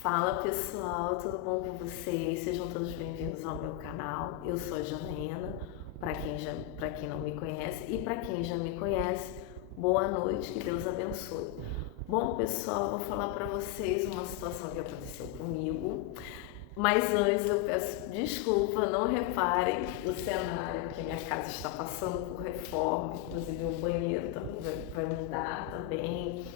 Fala pessoal, tudo bom com vocês? Sejam todos bem-vindos ao meu canal. Eu sou a Janaína, para quem não me conhece, e para quem já me conhece, boa noite, que Deus abençoe. Bom pessoal, eu vou falar para vocês uma situação que aconteceu comigo, mas antes eu peço desculpa, não reparem o cenário, porque minha casa está passando por reforma, inclusive o banheiro também vai mudar também.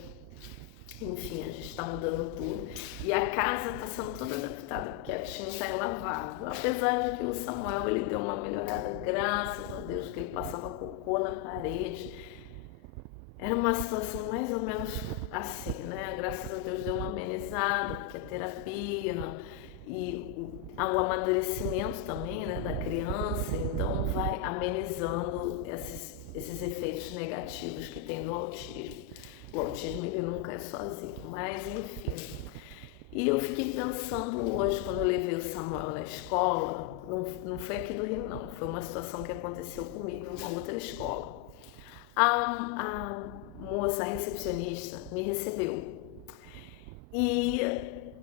Enfim, a gente está mudando tudo e a casa está sendo toda adaptada, porque a tinta é lavável. Apesar de que o Samuel ele deu uma melhorada, graças a Deus, que ele passava cocô na parede. Era uma situação mais ou menos assim, né? Graças a Deus deu uma amenizada, porque a terapia e o amadurecimento também, né, da criança, então vai amenizando esses efeitos negativos que tem no autismo. O autismo ele nunca é sozinho, mas enfim. E eu fiquei pensando hoje, quando eu levei o Samuel na escola, não foi aqui do Rio não, foi uma situação que aconteceu comigo em uma outra escola. A moça, a recepcionista, me recebeu. E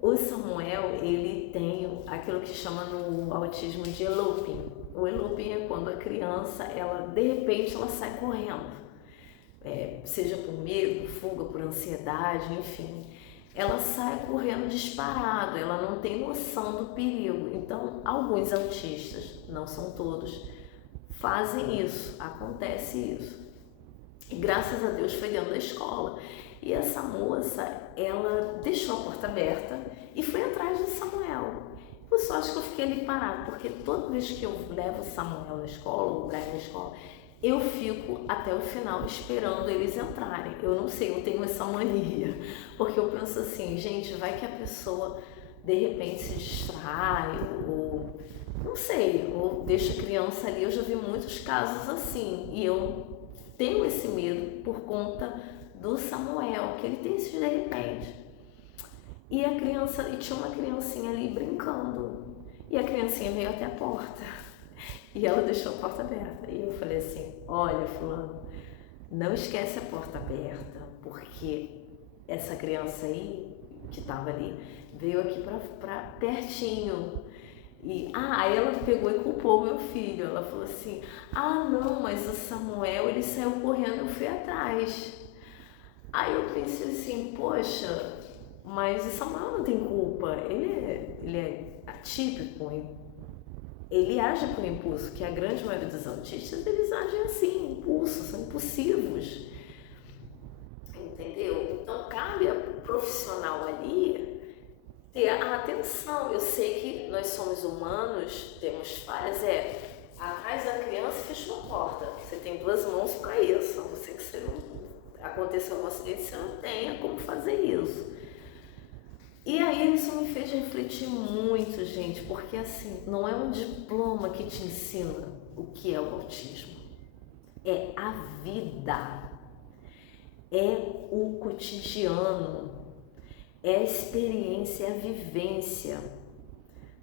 o Samuel, ele tem aquilo que chama no autismo de eloping. O eloping é quando a criança, de repente, ela sai correndo. Seja por medo, fuga, por ansiedade, enfim, ela sai correndo disparado, ela não tem noção do perigo. Então, alguns autistas, não são todos, fazem isso, acontece isso. E graças a Deus foi dentro da escola. E essa moça, ela deixou a porta aberta e foi atrás do Samuel. Eu só acho que eu fiquei ali parada, porque toda vez que eu levo o Samuel na escola, o Brian na escola, eu fico até o final esperando eles entrarem. Eu não sei, eu tenho essa mania, porque eu penso assim, gente, vai que a pessoa de repente se distrai, ou não sei, ou deixa a criança ali. Eu já vi muitos casos assim, e eu tenho esse medo por conta do Samuel, que ele tem isso de repente. E tinha uma criancinha ali brincando, e a criancinha veio até a porta. E ela deixou a porta aberta. E eu falei assim, olha, fulano, não esquece a porta aberta, porque essa criança aí, que estava ali, veio aqui pra pertinho. Aí ela pegou e culpou meu filho. Ela falou assim, não, mas o Samuel, ele saiu correndo, eu fui atrás. Aí eu pensei assim, poxa, mas o Samuel não tem culpa, ele é atípico, ele age por impulso, que a grande maioria dos autistas, eles agem assim, impulso, são impulsivos, entendeu? Então cabe ao profissional ali ter a atenção. Eu sei que nós somos humanos, temos falhas, atrás da criança fechou a porta, você tem duas mãos para isso, você que você não, aconteceu um acidente, você não tem como fazer isso. E aí isso me fez refletir muito, gente, porque assim, não é um diploma que te ensina o que é o autismo. É a vida, é o cotidiano, é a experiência, é a vivência,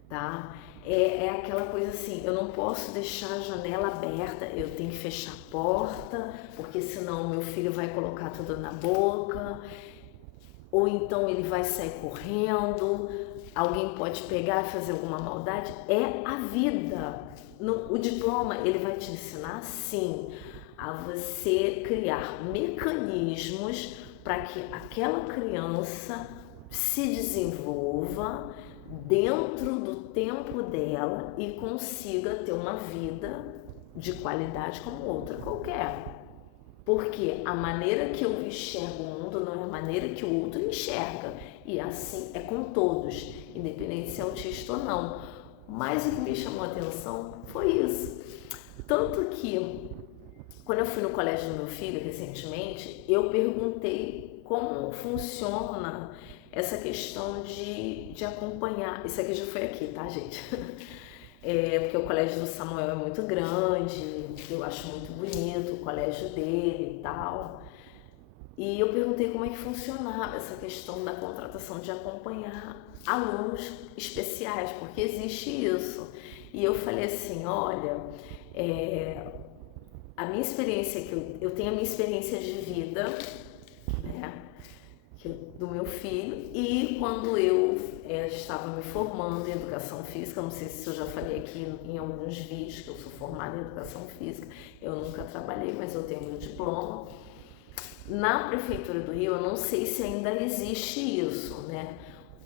tá? É aquela coisa assim, eu não posso deixar a janela aberta, eu tenho que fechar a porta, porque senão meu filho vai colocar tudo na boca. Ou então ele vai sair correndo, alguém pode pegar e fazer alguma maldade. É a vida. O diploma, ele vai te ensinar, sim, a você criar mecanismos para que aquela criança se desenvolva dentro do tempo dela e consiga ter uma vida de qualidade como outra qualquer. Porque a maneira que eu enxergo o mundo não é a maneira que o outro enxerga. E assim é com todos, independente se é autista ou não. Mas o que me chamou a atenção foi isso. Tanto que, quando eu fui no colégio do meu filho recentemente, eu perguntei como funciona essa questão de acompanhar. Isso aqui já foi aqui, tá, gente? Porque o colégio do Samuel é muito grande, eu acho muito bonito o colégio dele e tal. E eu perguntei como é que funcionava essa questão da contratação de acompanhar alunos especiais, porque existe isso. E eu falei assim, olha, a minha experiência, eu tenho a minha experiência de vida, né, que do meu filho. E quando eu estava me formando em educação física, não sei se eu já falei aqui em alguns vídeos que eu sou formada em educação física, eu nunca trabalhei, mas eu tenho meu diploma. Na Prefeitura do Rio, eu não sei se ainda existe isso, né?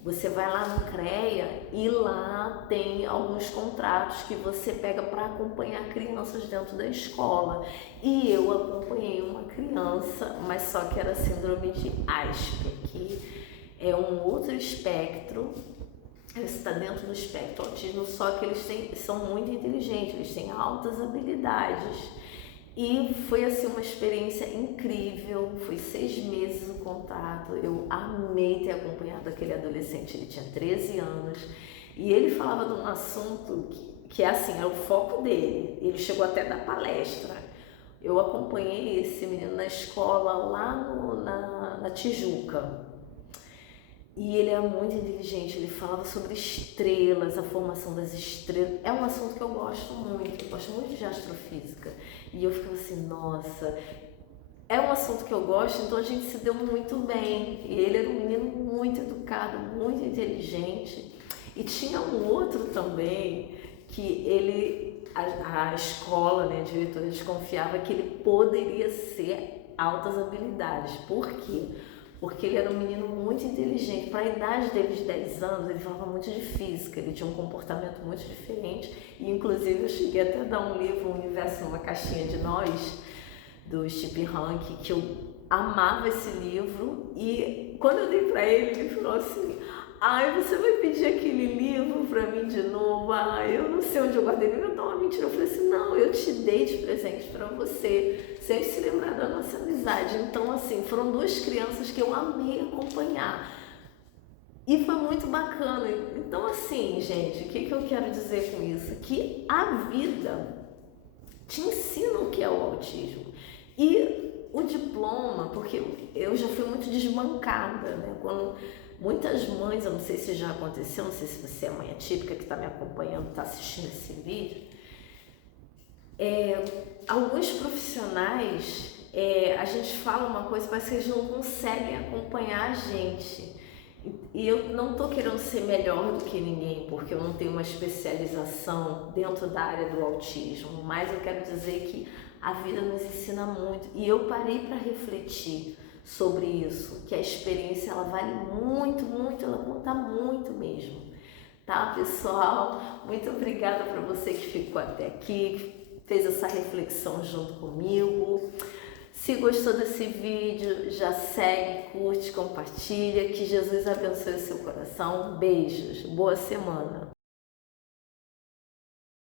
Você vai lá no CREA e lá tem alguns contratos que você pega para acompanhar crianças dentro da escola. E eu acompanhei uma criança, mas só que era síndrome de Asperger, que é um outro espectro. Está dentro do espectro autismo, só que eles são muito inteligentes, eles têm altas habilidades. E foi assim uma experiência incrível, foi 6 meses o contrato, eu amei ter acompanhado aquele adolescente, ele tinha 13 anos e ele falava de um assunto que assim, era o foco dele, ele chegou até a dar palestra. Eu acompanhei esse menino na escola lá na Tijuca. E ele é muito inteligente, ele falava sobre estrelas, a formação das estrelas. É um assunto que eu gosto muito de astrofísica. E eu ficava assim, nossa, é um assunto que eu gosto, então a gente se deu muito bem. E ele era um menino muito educado, muito inteligente. E tinha um outro também, que a escola, né, a diretora, desconfiava que ele poderia ser altas habilidades. Por quê? Porque ele era um menino muito inteligente. Para a idade dele de 10 anos, ele falava muito de física, ele tinha um comportamento muito diferente. E, inclusive, eu cheguei até a dar um livro, O Universo numa Caixinha de Nós, do Stephen Hawking, que eu amava esse livro. E quando eu dei para ele falou assim, você vai pedir aquele livro para mim de novo? Eu não sei onde eu guardei. Ele não, uma mentira. Eu falei assim, não, eu te dei de presente para você. Sempre se lembrar da nossa amizade. Então, assim, foram 2 crianças que eu amei acompanhar. E foi muito bacana. Então, assim, gente, o que eu quero dizer com isso? Que a vida te ensina o que é o autismo. E o diploma, porque eu já fui muito desbancada, né? Quando muitas mães, eu não sei se já aconteceu, não sei se você é mãe atípica que está me acompanhando, está assistindo esse vídeo, alguns profissionais, a gente fala uma coisa, parece que eles não conseguem acompanhar a gente. E eu não estou querendo ser melhor do que ninguém, porque eu não tenho uma especialização dentro da área do autismo, mas eu quero dizer que a vida nos ensina muito. E eu parei para refletir sobre isso, que a experiência ela vale muito, muito, ela conta muito mesmo. Tá, pessoal? Muito obrigada para você que ficou até aqui, que fez essa reflexão junto comigo. Se gostou desse vídeo, já segue, curte, compartilha. Que Jesus abençoe o seu coração. Beijos, boa semana.